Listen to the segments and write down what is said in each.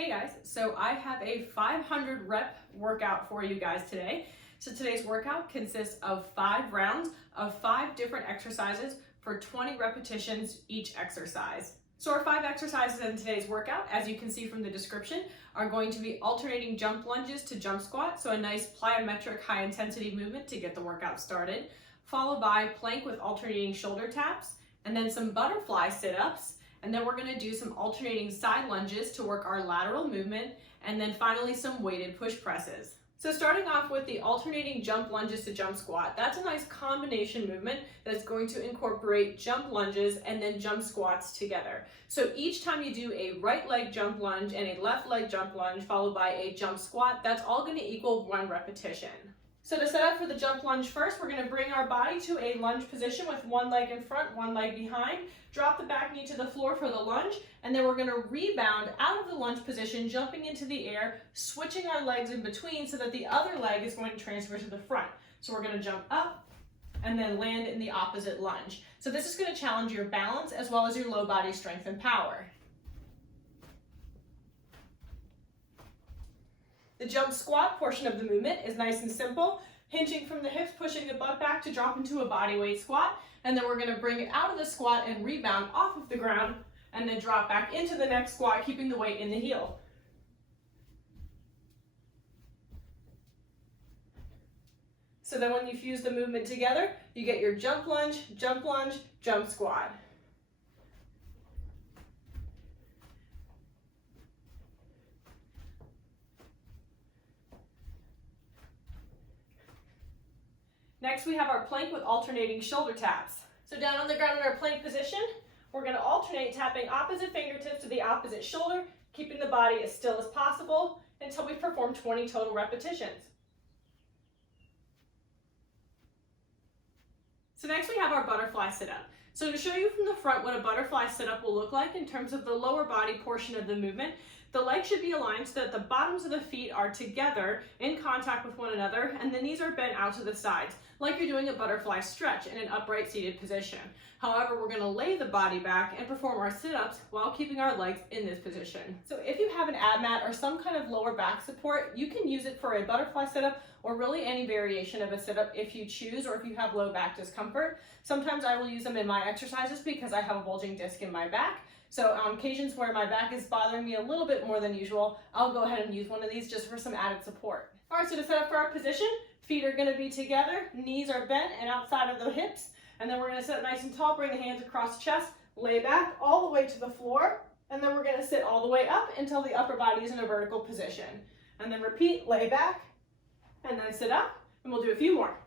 Hey guys, so I have a 500 rep workout for you guys today. So today's workout consists of 5 rounds of 5 different exercises for 20 repetitions each exercise. So our 5 exercises in today's workout, as you can see from the description, are going to be alternating jump lunges to jump squat, so a nice plyometric high intensity movement to get the workout started, followed by plank with alternating shoulder taps, and then some butterfly sit-ups. And then we're going to do some alternating side lunges to work our lateral movement, and then finally some weighted push presses. So starting off with the alternating jump lunges to jump squat, that's a nice combination movement that's going to incorporate jump lunges and then jump squats together. So each time you do a right leg jump lunge and a left leg jump lunge followed by a jump squat, that's all going to equal 1 repetition. So to set up for the jump lunge first, we're going to bring our body to a lunge position with 1 leg in front, 1 leg behind. Drop the back knee to the floor for the lunge, and then we're going to rebound out of the lunge position, jumping into the air, switching our legs in between so that the other leg is going to transfer to the front. So we're going to jump up and then land in the opposite lunge. So this is going to challenge your balance as well as your low body strength and power. The jump squat portion of the movement is nice and simple, hinging from the hips, pushing the butt back to drop into a body weight squat, and then we're going to bring it out of the squat and rebound off of the ground, and then drop back into the next squat, keeping the weight in the heel. So then when you fuse the movement together, you get your jump lunge, jump squat. Next, we have our plank with alternating shoulder taps. So down on the ground in our plank position, we're going to alternate tapping opposite fingertips to the opposite shoulder, keeping the body as still as possible until we perform 20 total repetitions. So next we have our butterfly sit-up. So to show you from the front what a butterfly sit-up will look like in terms of the lower body portion of the movement, the legs should be aligned so that the bottoms of the feet are together in contact with one another, and the knees are bent out to the sides, like you're doing a butterfly stretch in an upright seated position. However, we're going to lay the body back and perform our sit-ups while keeping our legs in this position. So if you have an ab mat or some kind of lower back support, you can use it for a butterfly sit-up or really any variation of a sit-up if you choose, or if you have low back discomfort. Sometimes I will use them in my exercises because I have a bulging disc in my back. So on occasions where my back is bothering me a little bit more than usual, I'll go ahead and use one of these just for some added support. All right, so to set up for our position, feet are going to be together, knees are bent and outside of the hips, and then we're going to sit nice and tall, bring the hands across the chest, lay back all the way to the floor, and then we're going to sit all the way up until the upper body is in a vertical position. And then repeat, lay back, and then sit up, and we'll do a few more.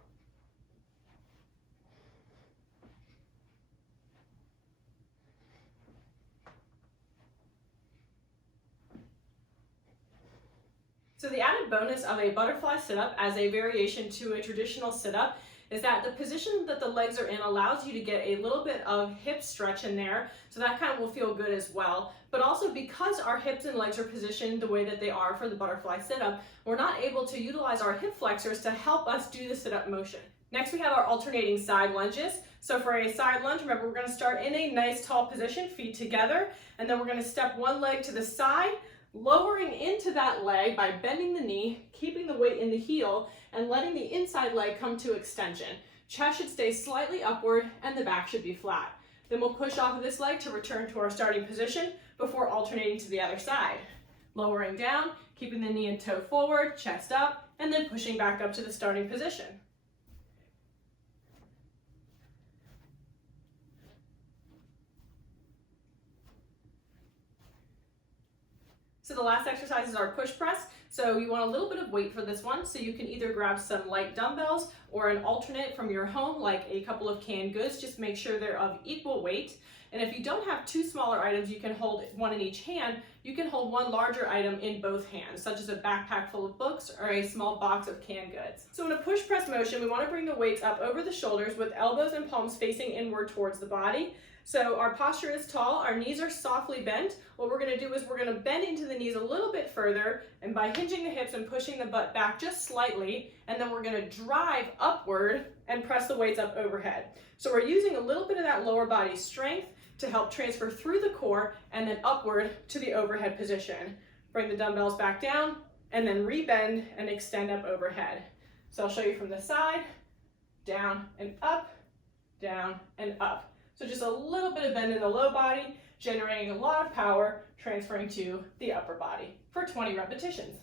So the added bonus of a butterfly sit-up as a variation to a traditional sit-up is that the position that the legs are in allows you to get a little bit of hip stretch in there, so that kind of will feel good as well. But also because our hips and legs are positioned the way that they are for the butterfly sit-up, we're not able to utilize our hip flexors to help us do the sit-up motion. Next we have our alternating side lunges. So for a side lunge, remember we're going to start in a nice tall position, feet together, and then we're going to step one leg to the side, lowering into that leg by bending the knee, keeping the weight in the heel, and letting the inside leg come to extension. Chest should stay slightly upward and the back should be flat. Then we'll push off of this leg to return to our starting position before alternating to the other side. Lowering down, keeping the knee and toe forward, chest up, and then pushing back up to the starting position. So the last exercise is our push press. So you want a little bit of weight for this one. So you can either grab some light dumbbells or an alternate from your home, like a couple of canned goods. Just make sure they're of equal weight. And if you don't have 2 smaller items, you can hold one in each hand. You can hold one larger item in both hands, such as a backpack full of books or a small box of canned goods. So in a push press motion, we want to bring the weights up over the shoulders with elbows and palms facing inward towards the body. So our posture is tall, our knees are softly bent. What we're going to do is we're going to bend into the knees a little bit further, and by hinging the hips and pushing the butt back just slightly, and then we're going to drive upward and press the weights up overhead. So we're using a little bit of that lower body strength to help transfer through the core and then upward to the overhead position. Bring the dumbbells back down and then rebend and extend up overhead. So I'll show you from the side, down and up, down and up. So just a little bit of bend in the low body, generating a lot of power, transferring to the upper body for 20 repetitions.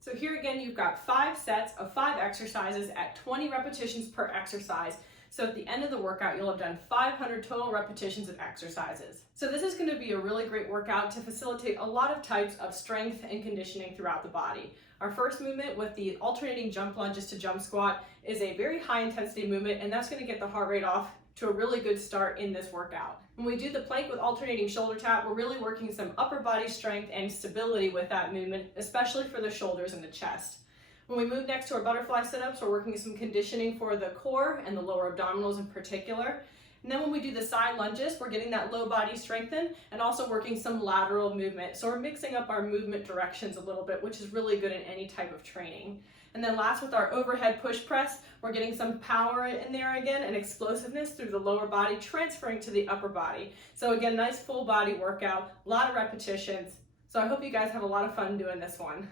So here again, you've got 5 sets of 5 exercises at 20 repetitions per exercise. So at the end of the workout, you'll have done 500 total repetitions of exercises. So this is going to be a really great workout to facilitate a lot of types of strength and conditioning throughout the body. Our first movement with the alternating jump lunges to jump squat is a very high intensity movement, and that's going to get the heart rate off to a really good start in this workout. When we do the plank with alternating shoulder tap, we're really working some upper body strength and stability with that movement, especially for the shoulders and the chest. When we move next to our butterfly sit-ups, we're working some conditioning for the core and the lower abdominals in particular. And then when we do the side lunges, we're getting that low body strengthened and also working some lateral movement. So we're mixing up our movement directions a little bit, which is really good in any type of training. And then last, with our overhead push press, we're getting some power in there again and explosiveness through the lower body, transferring to the upper body. So again, nice full body workout, a lot of repetitions. So I hope you guys have a lot of fun doing this one.